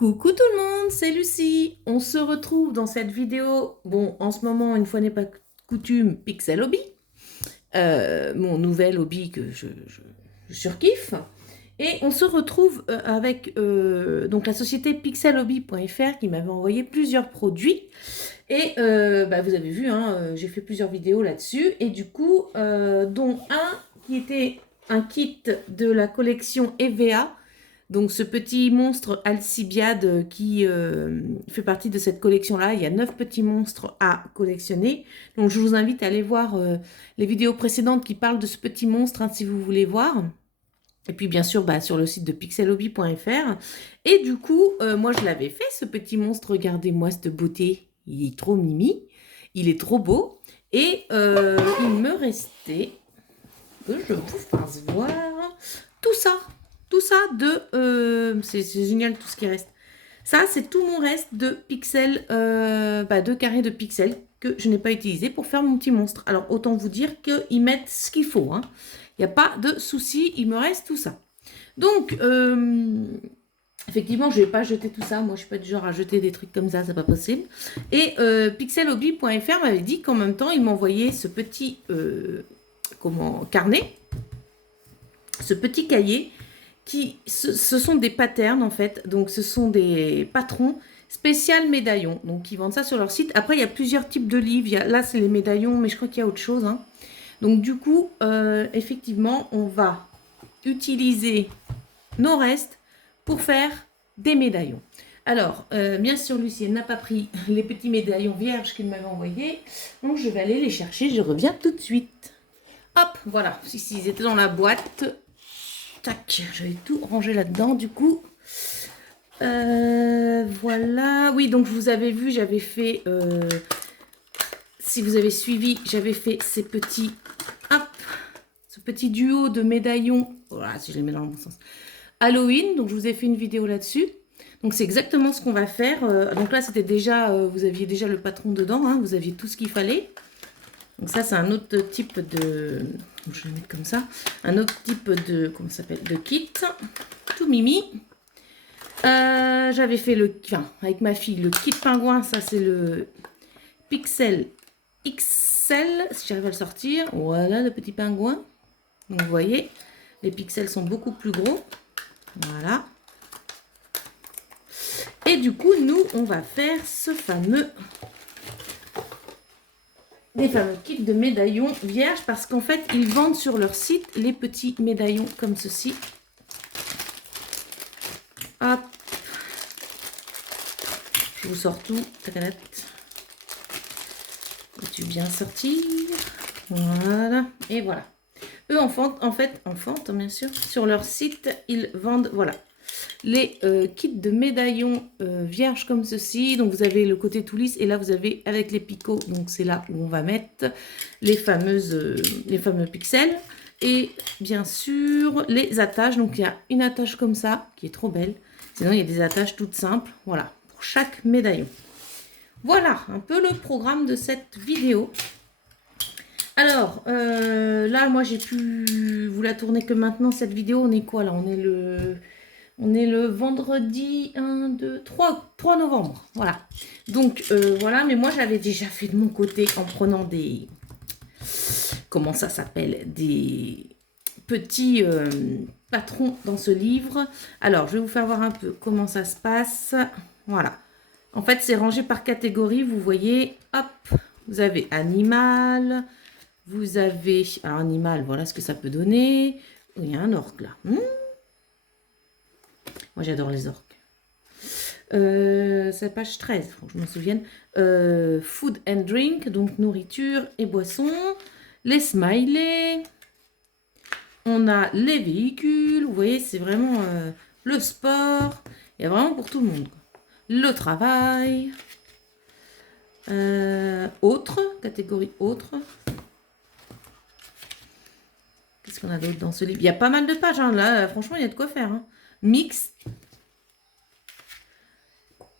Coucou tout le monde, c'est Lucie. On se retrouve dans cette vidéo, bon, en ce moment, une fois n'est pas coutume, Pixel Hobby, mon nouvel hobby que je surkiffe. Et on se retrouve avec donc la société pixelhobby.fr qui m'avait envoyé plusieurs produits. Et vous avez vu, hein, j'ai fait plusieurs vidéos là-dessus. Et du coup, dont un qui était un kit de la collection EVA. Donc ce petit monstre Alcibiade qui fait partie de cette collection-là. Il y a 9 petits monstres à collectionner. Donc je vous invite à aller voir les vidéos précédentes qui parlent de ce petit monstre, hein, si vous voulez voir. Et puis bien sûr sur le site de pixelhobby.fr. Et du coup, moi je l'avais fait, ce petit monstre. Regardez-moi cette beauté. Il est trop mimi. Il est trop beau. Et il me restait, que je vous fasse voir, tout ça. Tout ça c'est génial tout ce qui reste. Ça, c'est tout mon reste de pixels, de carrés de pixels que je n'ai pas utilisé pour faire mon petit monstre. Alors, autant vous dire qu'ils mettent ce qu'il faut, hein. Il n'y a pas de souci, il me reste tout ça. Donc, effectivement, je ne vais pas jeter tout ça. Moi, je ne suis pas du genre à jeter des trucs comme ça, c'est pas possible. Et pixelhobby.fr m'avait dit qu'en même temps, il m'envoyait ce petit carnet, ce petit cahier ce sont des patterns en fait, donc ce sont des patrons spécial médaillons, donc ils vendent ça sur leur site. Après il y a plusieurs types de livres, là c'est les médaillons, mais je crois qu'il y a autre chose, hein. Donc du coup, effectivement, on va utiliser nos restes pour faire des médaillons. Alors, bien sûr, Lucie n'a pas pris les petits médaillons vierges qu'il m'avait envoyés, donc je vais aller les chercher, je reviens tout de suite. Hop, voilà, ici ils étaient dans la boîte. Tac, je vais tout ranger là-dedans du coup. Voilà. Oui, donc vous avez vu, j'avais fait, si vous avez suivi, j'avais fait ces petits, hop, ce petit duo de médaillons. Voilà, si je les mets dans le bon sens. Halloween, donc je vous ai fait une vidéo là-dessus. Donc c'est exactement ce qu'on va faire. Donc là, c'était déjà, vous aviez déjà le patron dedans, hein, vous aviez tout ce qu'il fallait. Donc ça, c'est un autre type de... Je vais le mettre comme ça. Un autre type de... Comment ça s'appelle? De kit. Tout mimi. J'avais fait le... Enfin, avec ma fille, le kit pingouin. Ça, c'est le Pixel XL. Si j'arrive à le sortir. Voilà, le petit pingouin. Donc, vous voyez, les pixels sont beaucoup plus gros. Voilà. Et du coup, nous, on va faire ce fameux... des fameux kits de médaillons vierges, parce qu'en fait ils vendent sur leur site les petits médaillons comme ceci. Hop, je vous sors tout. Peux-tu bien sortir? Voilà, et voilà. Eux en fait bien sûr, sur leur site ils vendent, voilà, les kits de médaillons vierges comme ceci. Donc vous avez le côté tout lisse et là vous avez avec les picots, donc c'est là où on va mettre les fameux pixels. Et bien sûr les attaches, donc il y a une attache comme ça qui est trop belle, sinon il y a des attaches toutes simples, voilà, pour chaque médaillon. Voilà un peu le programme de cette vidéo. Alors là moi j'ai pu vous la tourner que maintenant cette vidéo. On est quoi là? On est le vendredi 3 novembre. Voilà. Donc, voilà. Mais moi, j'avais déjà fait de mon côté en prenant des... Comment ça s'appelle? Des petits patrons dans ce livre. Alors, je vais vous faire voir un peu comment ça se passe. Voilà. En fait, c'est rangé par catégorie. Vous voyez, hop, vous avez animal. Vous avez... Alors, animal, voilà ce que ça peut donner. Il y a un orque là. Moi, j'adore les orques. C'est page 13, faut que je m'en souvienne. Food and drink, donc nourriture et boissons. Les smileys. On a les véhicules. Vous voyez, c'est vraiment le sport. Il y a vraiment pour tout le monde. Le travail. Autres, catégorie autres. Qu'est-ce qu'on a d'autre dans ce livre? Il y a pas mal de pages, hein. Là, franchement, il y a de quoi faire, hein. Mix.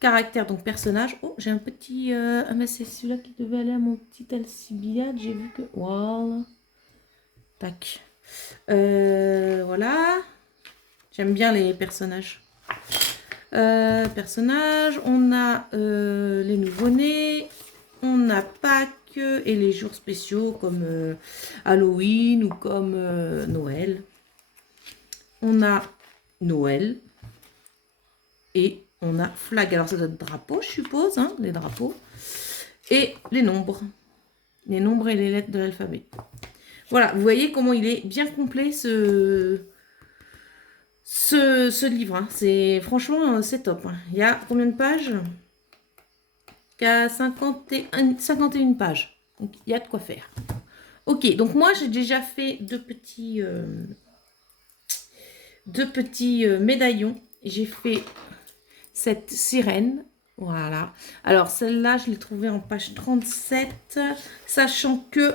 Caractère, donc personnage. Oh, j'ai un petit... Ah, mais c'est celui-là qui devait aller à mon petit Alcibiade. J'ai vu que... Voilà. Tac. Voilà. J'aime bien les personnages. Personnages, on a les nouveau-nés, on a Pâques et les jours spéciaux comme Halloween ou comme Noël. On a Noël et on a flag. Alors ça doit être drapeau, je suppose, hein, les drapeaux. Et les nombres. Les nombres et les lettres de l'alphabet. Voilà, vous voyez comment il est bien complet ce livre. Hein. Franchement, c'est top. Hein. Il y a combien de pages? Il y a 51 pages. Donc, il y a de quoi faire. Ok, donc moi, j'ai déjà fait deux petits médaillons. J'ai fait cette sirène. Voilà. Alors, celle-là, je l'ai trouvée en page 37. Sachant que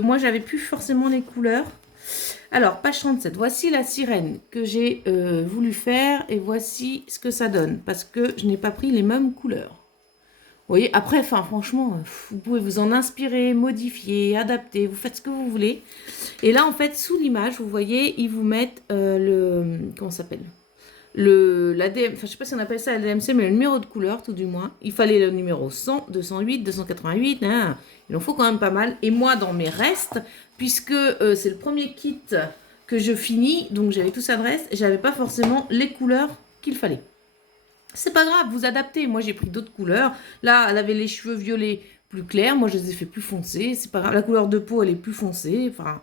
moi, j'avais plus forcément les couleurs. Alors, page 37. Voici la sirène que j'ai voulu faire. Et voici ce que ça donne. Parce que je n'ai pas pris les mêmes couleurs. Vous voyez, après, enfin, franchement, vous pouvez vous en inspirer, modifier, adapter. Vous faites ce que vous voulez. Et là, en fait, sous l'image, vous voyez, ils vous mettent comment ça s'appelle? L'ADM, enfin je sais pas si on appelle ça l'ADMC, mais le numéro de couleur tout du moins. Il fallait le numéro 100, 208, 288, hein, il en faut quand même pas mal. Et moi dans mes restes, puisque c'est le premier kit que je finis, donc j'avais tout ça de reste, j'avais pas forcément les couleurs qu'il fallait. C'est pas grave, vous adaptez. Moi j'ai pris d'autres couleurs. Là elle avait les cheveux violets plus clairs, moi je les ai fait plus foncés. C'est pas grave, la couleur de peau elle est plus foncée. Enfin,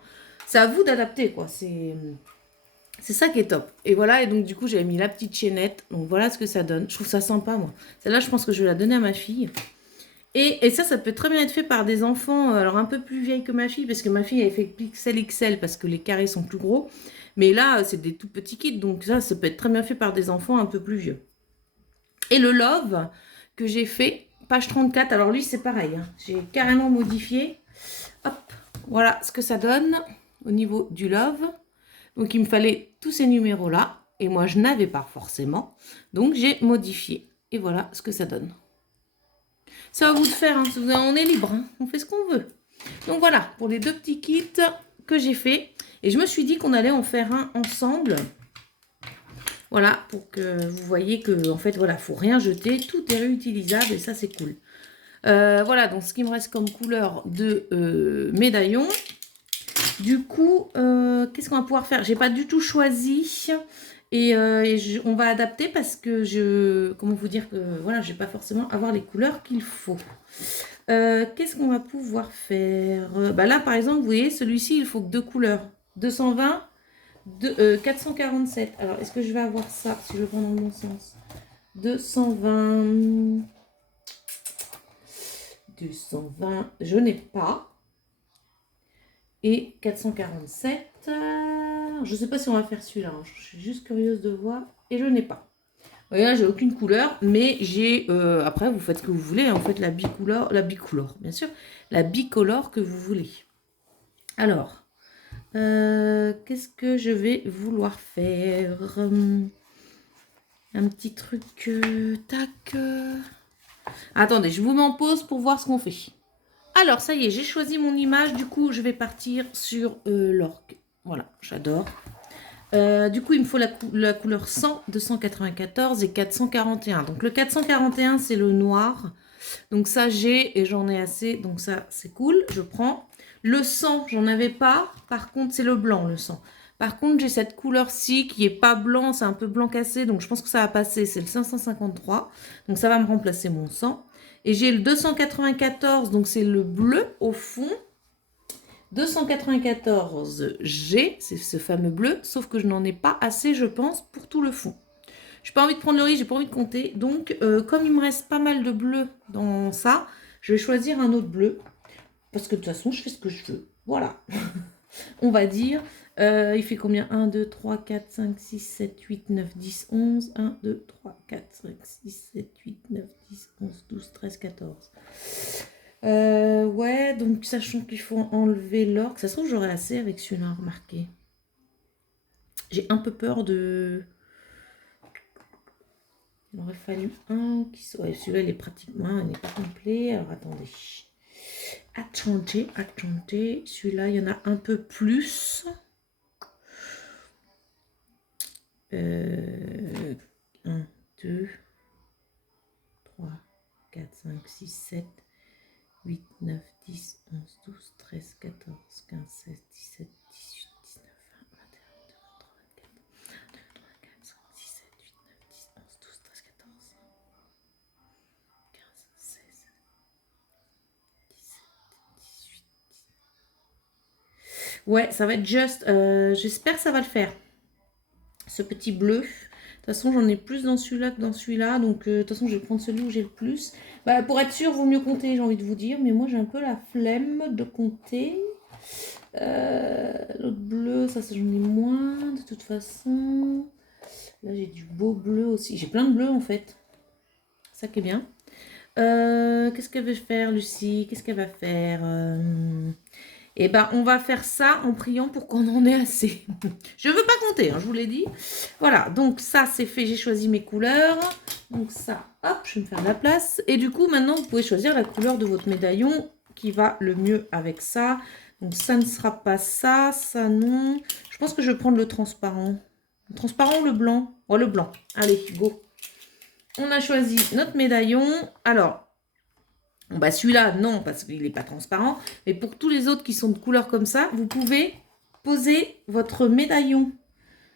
c'est à vous d'adapter quoi. C'est ça qui est top. Et voilà, et donc du coup, j'avais mis la petite chaînette. Donc voilà ce que ça donne. Je trouve ça sympa, moi. Celle-là, je pense que je vais la donner à ma fille. Et ça peut très bien être fait par des enfants, alors un peu plus vieilles que ma fille, parce que ma fille, elle fait Pixel XL, parce que les carrés sont plus gros. Mais là, c'est des tout petits kits, donc ça peut être très bien fait par des enfants un peu plus vieux. Et le Love, que j'ai fait, page 34. Alors lui, c'est pareil. Hein. J'ai carrément modifié. Hop, voilà ce que ça donne au niveau du Love. Donc, il me fallait tous ces numéros-là. Et moi, je n'avais pas forcément. Donc, j'ai modifié. Et voilà ce que ça donne. C'est à vous de faire. Hein. On est libre. Hein. On fait ce qu'on veut. Donc, voilà. Pour les deux petits kits que j'ai fait. Et je me suis dit qu'on allait en faire un ensemble. Voilà. Pour que vous voyez que, en fait, voilà, il ne faut rien jeter. Tout est réutilisable. Et ça, c'est cool. Voilà. Donc, ce qui me reste comme couleur de médaillon. Du coup, qu'est-ce qu'on va pouvoir faire? J'ai pas du tout choisi et on va adapter parce que comment vous dire que voilà, je vais pas forcément avoir les couleurs qu'il faut. Qu'est-ce qu'on va pouvoir faire? Bah là, par exemple, vous voyez, celui-ci, il faut que deux couleurs. 220, 447. Alors, est-ce que je vais avoir ça si je le prends dans le bon sens? 220, 220, je n'ai pas. Et 447, je ne sais pas si on va faire celui-là, hein. Je suis juste curieuse de voir, et je n'ai pas. Vous voyez là, j'ai aucune couleur, mais j'ai, après vous faites ce que vous voulez, hein. Vous faites la bicolore, bien sûr, la bicolore que vous voulez. Alors, qu'est-ce que je vais vouloir faire? Un petit truc, tac. Attendez, je vous mets en pause pour voir ce qu'on fait. Alors, ça y est, j'ai choisi mon image. Du coup, je vais partir sur l'orque. Voilà, j'adore. Du coup, il me faut la couleur 100, 294 et 441. Donc, le 441, c'est le noir. Donc, ça, j'ai et j'en ai assez. Donc, ça, c'est cool. Je prends. Le 100, j'en avais pas. Par contre, c'est le blanc, le 100. Par contre, j'ai cette couleur-ci qui est pas blanc. C'est un peu blanc cassé. Donc, je pense que ça va passer. C'est le 553. Donc, ça va me remplacer mon 100. Et j'ai le 294, donc c'est le bleu au fond. 294G, c'est ce fameux bleu, sauf que je n'en ai pas assez, je pense, pour tout le fond. Je n'ai pas envie de prendre le riz, j'ai pas envie de compter. Donc, comme il me reste pas mal de bleu dans ça, je vais choisir un autre bleu. Parce que de toute façon, je fais ce que je veux. Voilà. On va dire. Il fait combien? 1, 2, 3, 4, 5, 6, 7, 8, 9, 10, 11. 1, 2, 3, 4, 5, 6, 7, 8, 9, 10, 11, 12, 13, 14. Ouais, donc sachant qu'il faut enlever l'orque, ça se trouve j'aurais assez avec celui-là, remarqué. J'ai un peu peur de... Il aurait fallu un qui soit... Ouais, celui-là, il est pratiquement... Il n'est pas complet. Alors, attendez. Attendez. Celui-là, il y en a un peu plus. 5, 6, 7, 8, 9, 10, 11, 12, 13, 14, 15, 16, 17, 18, 19, 20, 21, 22, 23, 24, 25, 26, 27, 28, 29, 10, 11, 12, 13, 14, 15, 16, 17, 18. Ouais, ça va être juste. J'espère que ça va le faire. Ce petit bleu. De toute façon, j'en ai plus dans celui-là que dans celui-là. Donc, de toute façon, je vais prendre celui où j'ai le plus. Bah, pour être sûr, vaut mieux compter, j'ai envie de vous dire. Mais moi, j'ai un peu la flemme de compter. L'autre bleu, ça j'en ai moins, de toute façon. Là, j'ai du beau bleu aussi. J'ai plein de bleus, en fait. Ça qui est bien. Qu'est-ce qu'elle veut faire, Lucie? Qu'est-ce qu'elle va faire Eh ben, on va faire ça en priant pour qu'on en ait assez. Je ne veux pas compter, hein, je vous l'ai dit. Voilà, donc ça, c'est fait. J'ai choisi mes couleurs. Donc ça, hop, je vais me faire la place. Et du coup, maintenant, vous pouvez choisir la couleur de votre médaillon qui va le mieux avec ça. Donc ça ne sera pas ça, ça non. Je pense que je vais prendre le transparent. Le transparent ou le blanc? Oh, le blanc. Allez, go. On a choisi notre médaillon. Alors, bah celui-là, non, parce qu'il n'est pas transparent. Mais pour tous les autres qui sont de couleur comme ça, vous pouvez poser votre médaillon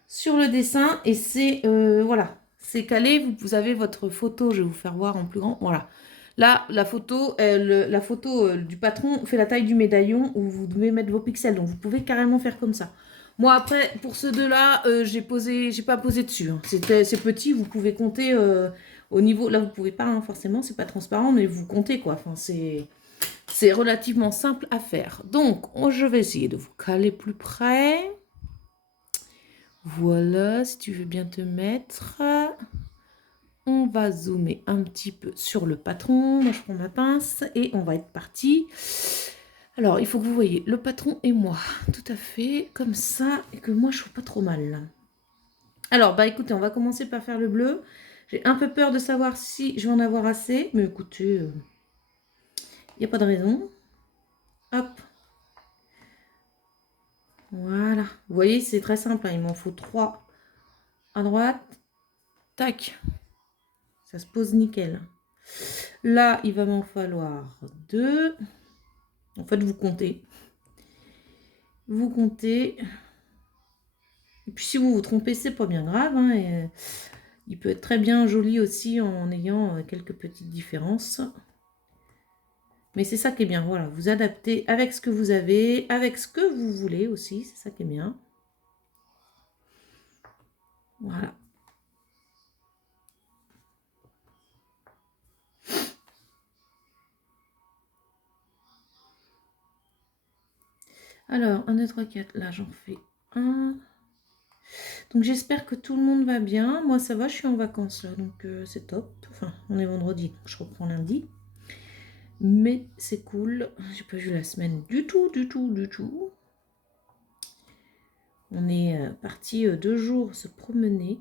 sur le dessin. Et c'est, voilà, c'est calé. Vous avez votre photo. Je vais vous faire voir en plus grand. Voilà. Là, la photo du patron fait la taille du médaillon où vous devez mettre vos pixels. Donc, vous pouvez carrément faire comme ça. Moi, après, pour ceux deux-là, j'ai pas posé dessus. Hein. C'est petit, vous pouvez compter au niveau... Là, vous pouvez pas, hein, forcément, c'est pas transparent, mais vous comptez, quoi. Enfin, c'est relativement simple à faire. Donc, je vais essayer de vous caler plus près. Voilà, si tu veux bien te mettre... On va zoomer un petit peu sur le patron. Moi, je prends ma pince et on va être parti. Alors, il faut que vous voyez le patron et moi. Tout à fait, comme ça. Et que moi, je ne sois pas trop mal. Alors, bah écoutez, on va commencer par faire le bleu. J'ai un peu peur de savoir si je vais en avoir assez. Mais écoutez, il n'y a pas de raison. Hop. Voilà. Vous voyez, c'est très simple. Hein. Il m'en faut 3 à droite. Tac. Ça se pose nickel. Là, il va m'en falloir 2. En fait, vous comptez. Vous comptez. Et puis, si vous vous trompez, c'est pas bien grave. Hein, et, il peut être très bien joli aussi en ayant quelques petites différences. Mais c'est ça qui est bien. Voilà, vous adaptez avec ce que vous avez, avec ce que vous voulez aussi. C'est ça qui est bien. Voilà. Alors, 1, 2, 3, 4. Là, j'en fais un. Donc, j'espère que tout le monde va bien. Moi, ça va, je suis en vacances, là. Donc, c'est top. Enfin, on est vendredi, donc je reprends lundi. Mais c'est cool. J'ai pas vu la semaine du tout, du tout, du tout. On est parti 2 jours se promener.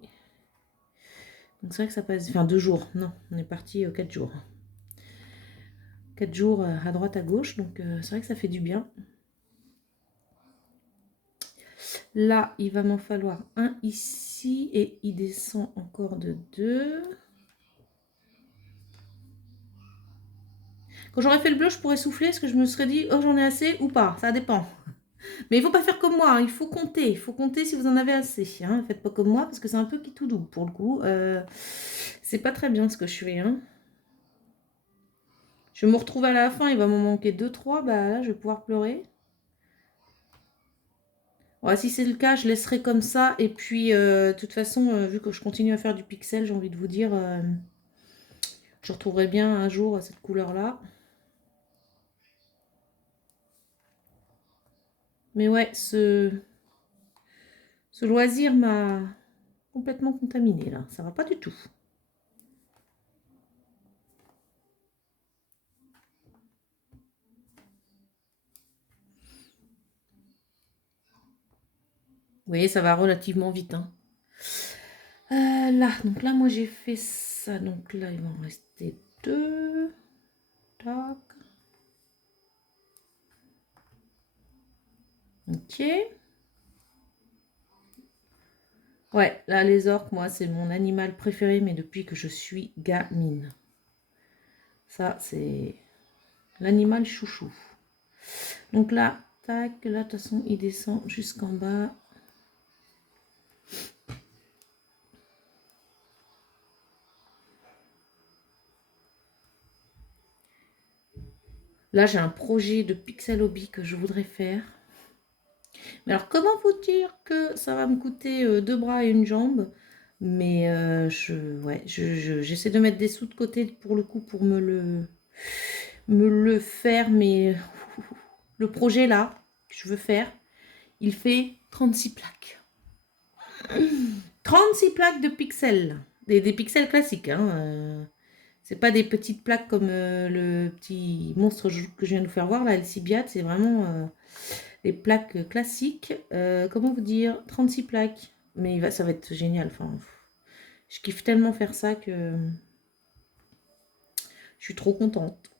Donc, c'est vrai que ça passe... Enfin, 2 jours. Non, on est parti 4 jours. 4 jours à droite, à gauche. Donc, c'est vrai que ça fait du bien. Là, il va m'en falloir un ici et il descend encore de 2. Quand j'aurais fait le bleu, je pourrais souffler. Est-ce que je me serais dit, oh, j'en ai assez ou pas? Ça dépend. Mais il ne faut pas faire comme moi. Hein. Il faut compter. Il faut compter si vous en avez assez. Hein. Faites pas comme moi parce que c'est un peu qui tout double pour le coup. C'est pas très bien ce que je fais. Hein. Je vais me retrouver à la fin. Il va m'en manquer 2-3. Bah là, je vais pouvoir pleurer. Ouais, si c'est le cas, je laisserai comme ça. Et puis, de toute façon, vu que je continue à faire du pixel, j'ai envie de vous dire, je retrouverai bien un jour cette couleur-là. Mais ouais, ce loisir m'a complètement contaminée, là. Ça va pas du tout. Vous voyez, ça va relativement vite. Hein. Là, donc là, moi, j'ai fait ça. Donc là, il va en rester 2. Tac. Ok. Ouais, là, les orques, moi, c'est mon animal préféré, mais depuis que je suis gamine. Ça, c'est l'animal chouchou. Donc là, tac, là, de toute façon, il descend jusqu'en bas. Là, j'ai un projet de pixel hobby que je voudrais faire. Mais alors, comment vous dire que ça va me coûter 2 bras et une jambe? Mais j'essaie de mettre des sous de côté pour le coup pour me le faire. Mais le projet là que je veux faire, il fait 36 plaques. 36 plaques de pixels. Des pixels classiques. Hein. C'est pas des petites plaques comme le petit monstre que je viens de vous faire voir, là, Alcibiade. C'est vraiment des plaques classiques. Comment vous dire? 36 plaques. Mais ça va être génial. Enfin, je kiffe tellement faire ça que je suis trop contente.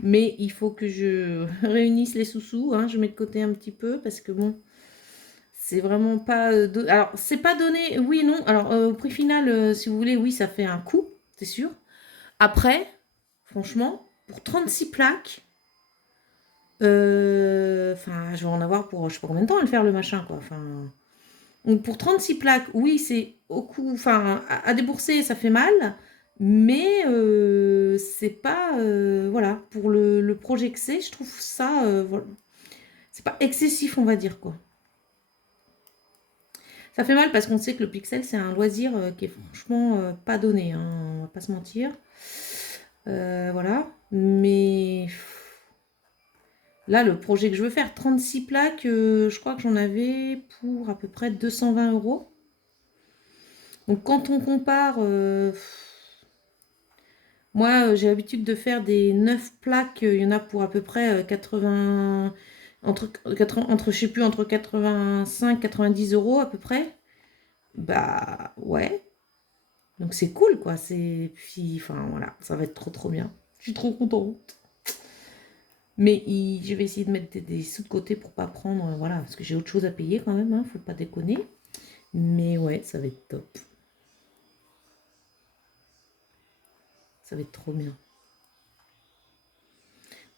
Mais il faut que je réunisse les sous-sous. Hein. Je mets de côté un petit peu parce que bon, c'est vraiment pas... Alors, c'est pas donné, oui et non. Alors, au prix final, si vous voulez, oui, ça fait un coup, c'est sûr. Après, franchement, pour 36 plaques, enfin, je vais en avoir pour je sais pas combien de temps à le faire, le machin, quoi. Enfin, donc pour 36 plaques, oui, c'est au coût, enfin, à débourser, ça fait mal, mais c'est pas, voilà, pour le projet que c'est, je trouve ça, voilà, c'est pas excessif, on va dire, quoi. Ça fait mal parce qu'on sait que le pixel, c'est un loisir qui est franchement pas donné, hein, on va pas se mentir. Voilà, mais là, le projet que je veux faire, 36 plaques, je crois que j'en avais pour à peu près 220 €. Donc quand on compare, moi j'ai l'habitude de faire des 9 plaques, il y en a pour à peu près 80, entre je sais plus, entre 85 90 € à peu près. Bah ouais, donc c'est cool quoi, puis enfin voilà, ça va être trop trop bien. Je suis trop contente. Mais je vais essayer de mettre des sous de côté pour pas prendre, voilà, parce que j'ai autre chose à payer quand même, hein, faut pas déconner. Mais ouais, ça va être top. Ça va être trop bien.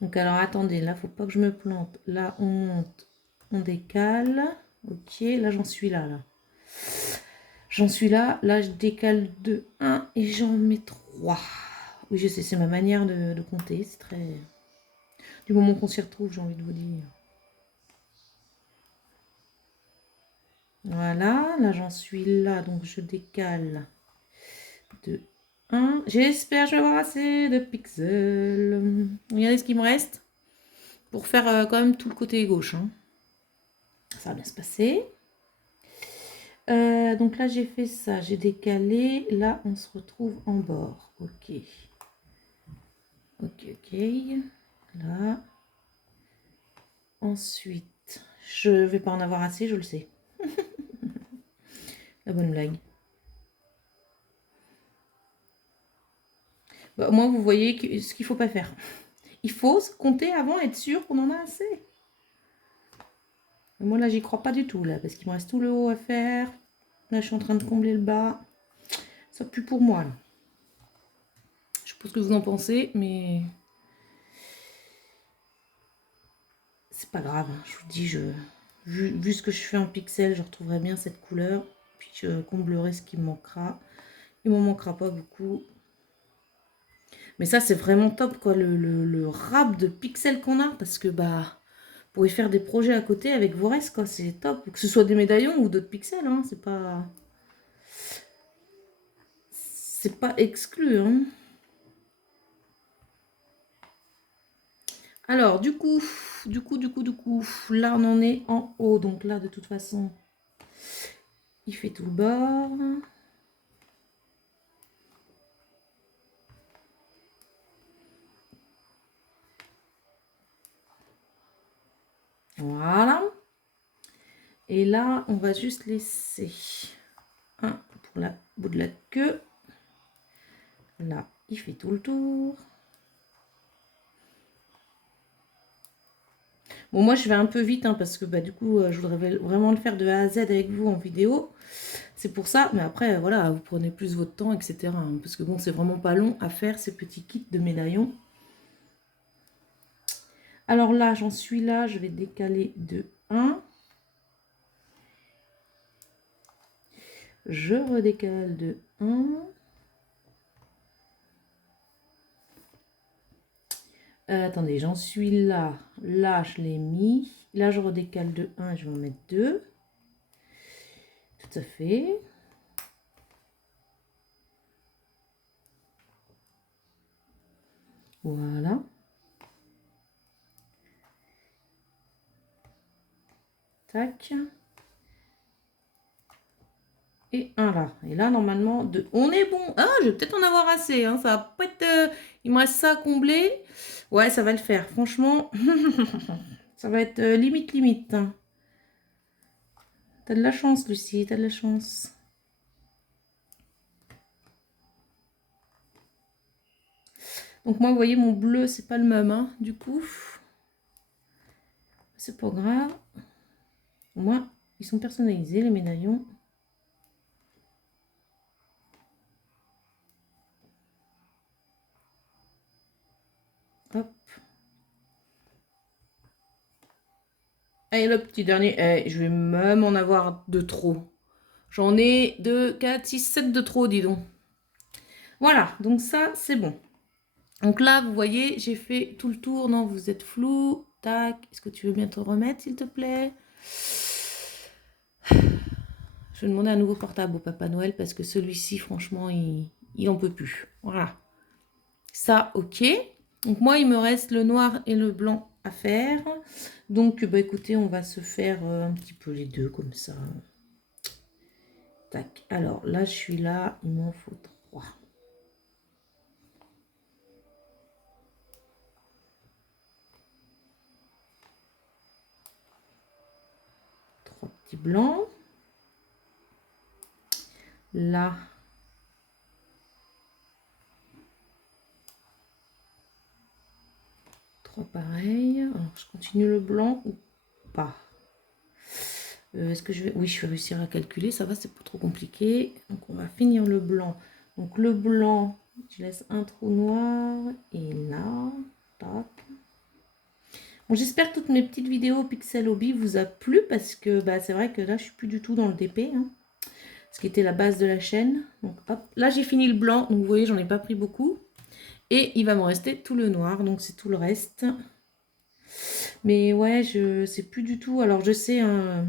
Donc alors attendez, là, faut pas que je me plante. Là, on monte, on décale. Ok, là, j'en suis là, là. J'en suis là. Là, je décale de 1 et j'en mets 3. Oui, je sais, c'est ma manière de compter. C'est très... Du moment qu'on s'y retrouve, j'ai envie de vous dire. Voilà, là j'en suis là, donc je décale de 1. J'espère que je vais avoir assez de pixels. Regardez ce qu'il me reste pour faire quand même tout le côté gauche. Hein. Ça va bien se passer. Donc là j'ai fait ça, j'ai décalé. Là on se retrouve en bord. Ok. Ok, ok. Là. Ensuite, je vais pas en avoir assez, je le sais. La bonne blague. Bah, au moins, vous voyez ce qu'il faut pas faire. Il faut compter avant, être sûr qu'on en a assez. Et moi, là, j'y crois pas du tout, là, parce qu'il me reste tout le haut à faire. Là, je suis en train de combler le bas. Ça pue pour moi, là. Je sais pas ce que vous en pensez, mais... c'est pas grave. Hein. Je vous dis, vu ce que je fais en pixels, je retrouverai bien cette couleur. Puis je comblerai ce qui me manquera. Il m'en manquera pas beaucoup. Mais ça, c'est vraiment top, quoi, le rap de pixels qu'on a. Parce que, bah, vous pouvez faire des projets à côté avec vos restes, quoi. C'est top. Que ce soit des médaillons ou d'autres pixels, hein. C'est pas... c'est pas exclu, hein. Alors, du coup, là, on en est en haut. Donc là, de toute façon, il fait tout le bord. Voilà. Et là, on va juste laisser un pour la bout de la queue. Là, il fait tout le tour. Bon, moi, je vais un peu vite, hein, parce que bah, du coup, je voudrais vraiment le faire de A à Z avec vous en vidéo. C'est pour ça, mais après, voilà, vous prenez plus votre temps, etc. hein, parce que bon, c'est vraiment pas long à faire ces petits kits de médaillons. Alors là, j'en suis là, je vais décaler de 1. Je redécale de 1. Attendez, j'en suis là. Là, je l'ai mis. Là, je redécale de 1, je vais en mettre 2. Tout à fait. Voilà. Tac. Et un là. Et là, normalement, on est bon. Ah, je vais peut-être en avoir assez. Hein. Ça va pas être... il me reste ça à combler. Ouais, ça va le faire. Franchement, ça va être limite, limite. Hein. T'as de la chance, Lucie. T'as de la chance. Donc moi, vous voyez, mon bleu, c'est pas le même. Hein. Du coup, c'est pas grave. Au moins, ils sont personnalisés, les médaillons. Hop. Et le petit dernier, je vais même en avoir de trop. J'en ai 2, 4, 6, 7 de trop, dis donc. Voilà, donc ça, c'est bon. Donc là, vous voyez, j'ai fait tout le tour. Non, vous êtes flou. Tac. Est-ce que tu veux bien te remettre, s'il te plaît? Je vais demander un nouveau portable au Papa Noël parce que celui-ci, franchement, il en peut plus. Voilà. Ça, ok. Donc moi, il me reste le noir et le blanc à faire. Donc, bah, écoutez, on va se faire un petit peu les deux comme ça. Tac. Alors là, je suis là. Il m'en faut 3. Trois petits blancs. Là. Trois pareils. Alors, je continue le blanc ou pas? Est-ce que je vais... Oui, je vais réussir à calculer. Ça va, c'est pas trop compliqué. Donc, on va finir le blanc. Donc, le blanc, je laisse un trou noir. Et là, tac. Bon, j'espère que toutes mes petites vidéos Pixel Hobby vous a plu parce que bah, c'est vrai que là, je suis plus du tout dans le DP. Hein, ce qui était la base de la chaîne. Donc, hop. Là, j'ai fini le blanc. Donc, vous voyez, j'en ai pas pris beaucoup. Et il va me rester tout le noir. Donc, c'est tout le reste. Mais ouais, je sais plus du tout. Alors, je sais... Hein,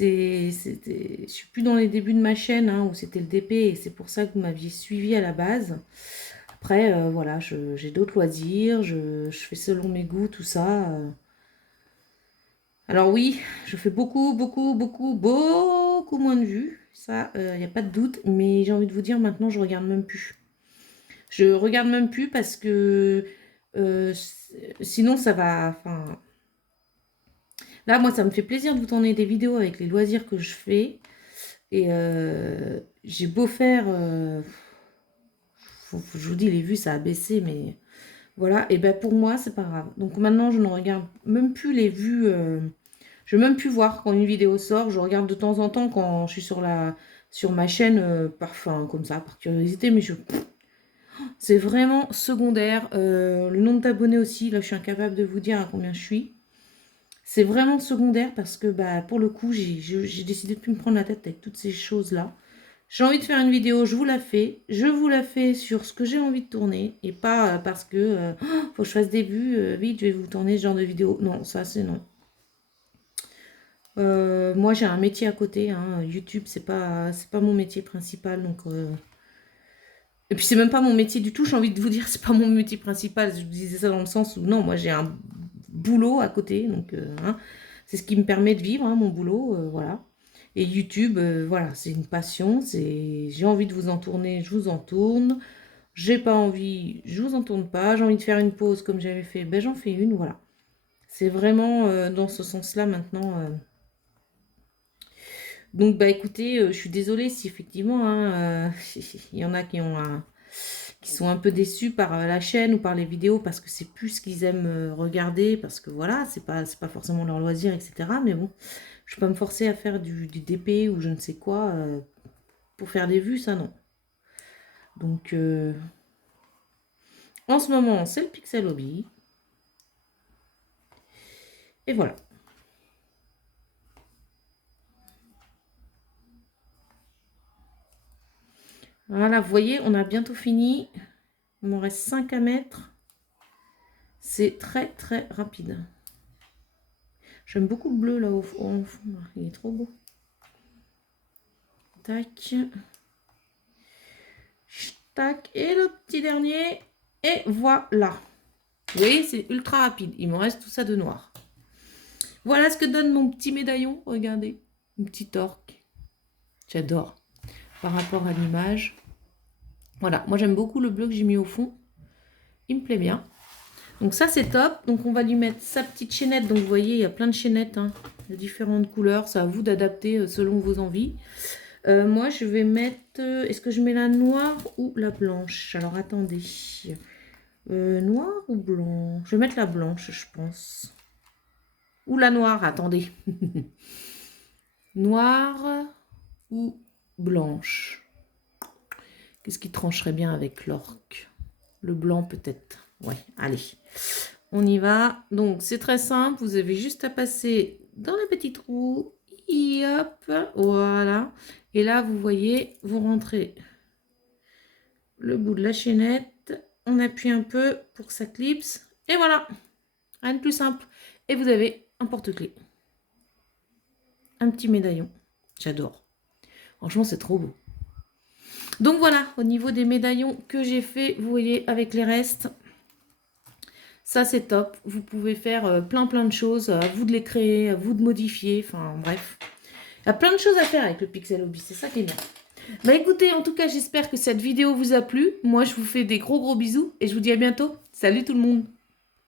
je suis plus dans les débuts de ma chaîne hein, où c'était le DP et c'est pour ça que vous m'aviez suivi à la base. Après, voilà, j'ai d'autres loisirs, je fais selon mes goûts, tout ça. Alors oui, je fais beaucoup moins de vues, ça, il n'y a pas de doute, mais j'ai envie de vous dire maintenant, je regarde même plus. Je regarde même plus parce que sinon ça va, enfin... Là, moi, ça me fait plaisir de vous tourner des vidéos avec les loisirs que je fais. Et j'ai beau faire... je vous dis, les vues, ça a baissé, mais... Voilà, et ben pour moi, c'est pas grave. Donc maintenant, je ne regarde même plus les vues. Je ne veux même plus voir quand une vidéo sort. Je regarde de temps en temps quand je suis sur ma chaîne, enfin, comme ça, par curiosité, mais c'est vraiment secondaire. Le nombre d'abonnés aussi, là, je suis incapable de vous dire à combien je suis. C'est vraiment secondaire parce que, bah, pour le coup, j'ai décidé de ne plus me prendre la tête avec toutes ces choses-là. J'ai envie de faire une vidéo, je vous la fais. Je vous la fais sur ce que j'ai envie de tourner et pas parce que faut que je fasse des vues. Vite, je vais vous tourner ce genre de vidéo. Non, ça c'est non. Moi j'ai un métier à côté. Hein. YouTube, c'est pas mon métier principal. Donc, et puis c'est même pas mon métier du tout. J'ai envie de vous dire, c'est pas mon métier principal. Je vous disais ça dans le sens où non, moi j'ai un boulot à côté. Donc, hein, c'est ce qui me permet de vivre, hein, mon boulot. Voilà. Et YouTube, voilà, c'est une passion. J'ai envie de vous en tourner, je vous en tourne. J'ai pas envie, je vous en tourne pas. J'ai envie de faire une pause comme j'avais fait, ben j'en fais une, voilà. C'est vraiment dans ce sens-là maintenant. Donc bah écoutez, je suis désolée si effectivement hein, il y en a qui sont un peu déçus par la chaîne ou par les vidéos parce que c'est plus ce qu'ils aiment regarder parce que voilà, c'est pas forcément leur loisir, etc. Mais bon, je peux pas me forcer à faire du DP ou je ne sais quoi pour faire des vues, ça non. Donc En ce moment, c'est le Pixel Hobby. Et voilà. Voilà, vous voyez, on a bientôt fini. Il m'en reste 5 à mettre. C'est très très rapide. J'aime beaucoup le bleu là au fond. Il est trop beau. Tac. Tac. Et le petit dernier. Et voilà. Vous voyez, c'est ultra rapide. Il me reste tout ça de noir. Voilà ce que donne mon petit médaillon. Regardez. Une petite orque. J'adore. Par rapport à l'image. Voilà. Moi, j'aime beaucoup le bleu que j'ai mis au fond. Il me plaît bien. Donc ça, c'est top. Donc on va lui mettre sa petite chaînette. Donc vous voyez, il y a plein de chaînettes hein, de différentes couleurs. C'est à vous d'adapter selon vos envies. Moi, je vais mettre... Est-ce que je mets la noire ou la blanche? Alors, attendez. Noire ou blanc? Je vais mettre la blanche, je pense. Ou la noire, attendez. Noire ou blanche? Qu'est-ce qui trancherait bien avec l'orque? Le blanc, peut-être. Ouais, allez. On y va. Donc, c'est très simple. Vous avez juste à passer dans la petite roue. Et hop, voilà. Et là, vous voyez, vous rentrez le bout de la chaînette. On appuie un peu pour que ça clipse. Et voilà. Rien de plus simple. Et vous avez un porte-clés. Un petit médaillon. J'adore. Franchement, c'est trop beau. Donc voilà, au niveau des médaillons que j'ai fait, vous voyez, avec les restes. Ça, c'est top. Vous pouvez faire plein de choses. À vous de les créer, à vous de modifier. Enfin, bref. Il y a plein de choses à faire avec le Pixel Hobby. C'est ça qui est bien. Bah écoutez, en tout cas, j'espère que cette vidéo vous a plu. Moi, je vous fais des gros bisous et je vous dis à bientôt. Salut tout le monde!